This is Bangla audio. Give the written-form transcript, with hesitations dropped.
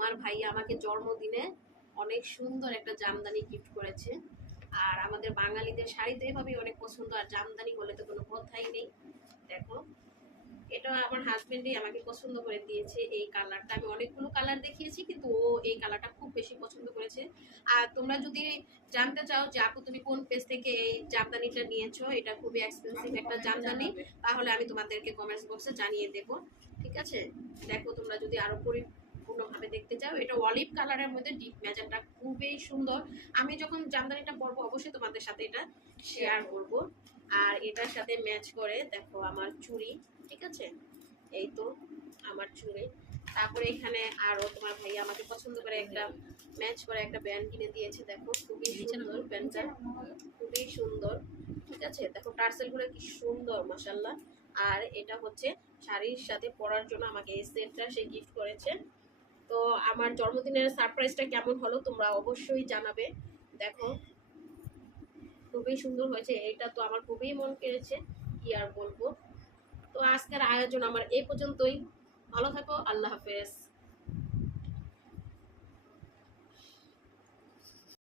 তোমার ভাইয়া আমাকে জন্মদিনে অনেক সুন্দর একটা জামদানি গিফট করেছে। আর আমাদের বাঙালিদের শাড়ি তো এভাবেই অনেক পছন্দ, আর জামদানি হলে তো কোনো কথাই নেই। দেখো, এটা আমার হাজবেন্ডই আমাকে পছন্দ করে দিয়েছে। এই কালারটা আমি অনেকগুলো কালার দেখিয়েছি, কিন্তু ও এই কালারটা খুব বেশি পছন্দ করেছে। আর তোমরা যদি জানতে চাও যে আপু তুমি কোন পেজ থেকে এই জামদানিটা নিয়েছো, এটা খুবই এক্সপেন্সিভ একটা জামদানি, তাহলে আমি তোমাদেরকে কমেন্টস বক্সে জানিয়ে দেবো। ঠিক আছে, দেখো তোমরা যদি আরো পরিপূর্ণভাবে দেখতে চাও, এটা অলিভ কালারের মধ্যে ডিপ ম্যাজেন্টা, খুবই সুন্দর। আমি যখন জামদানিটা পরবো অবশ্যই তোমাদের সাথে এটা শেয়ার করব। আর এটার সাথে ম্যাচ করে দেখো আমার চুড়ি। ঠিক আছে, এই তো আমার চুড়ি। তারপরে এখানে আরো তোমার ভাইয়া আমাকে পছন্দ করে একটা ম্যাচ করে একটা ব্যান্ড কিনে দিয়েছে। দেখো খুবই সুন্দর ব্যান্ডটা, খুবই সুন্দর। ঠিক আছে, দেখো টার্সেল গুলো কি সুন্দর মাশাআল্লাহ। আর এটা হচ্ছে শাড়ির সাথে পরার জন্য আমাকে এই সেটটা সে গিফট করেছে। তো আমার জন্মদিনের সারপ্রাইজটা কেমন হলো তোমরা অবশ্যই জানাবে। দেখো খুবই সুন্দর হয়েছে, এটা তো আমার খুবই মন কেড়েছে, কি আর বলবো। তো আজকের আয়োজন আমার এই পর্যন্তই। ভালো থাকো, আল্লাহ হাফেজ।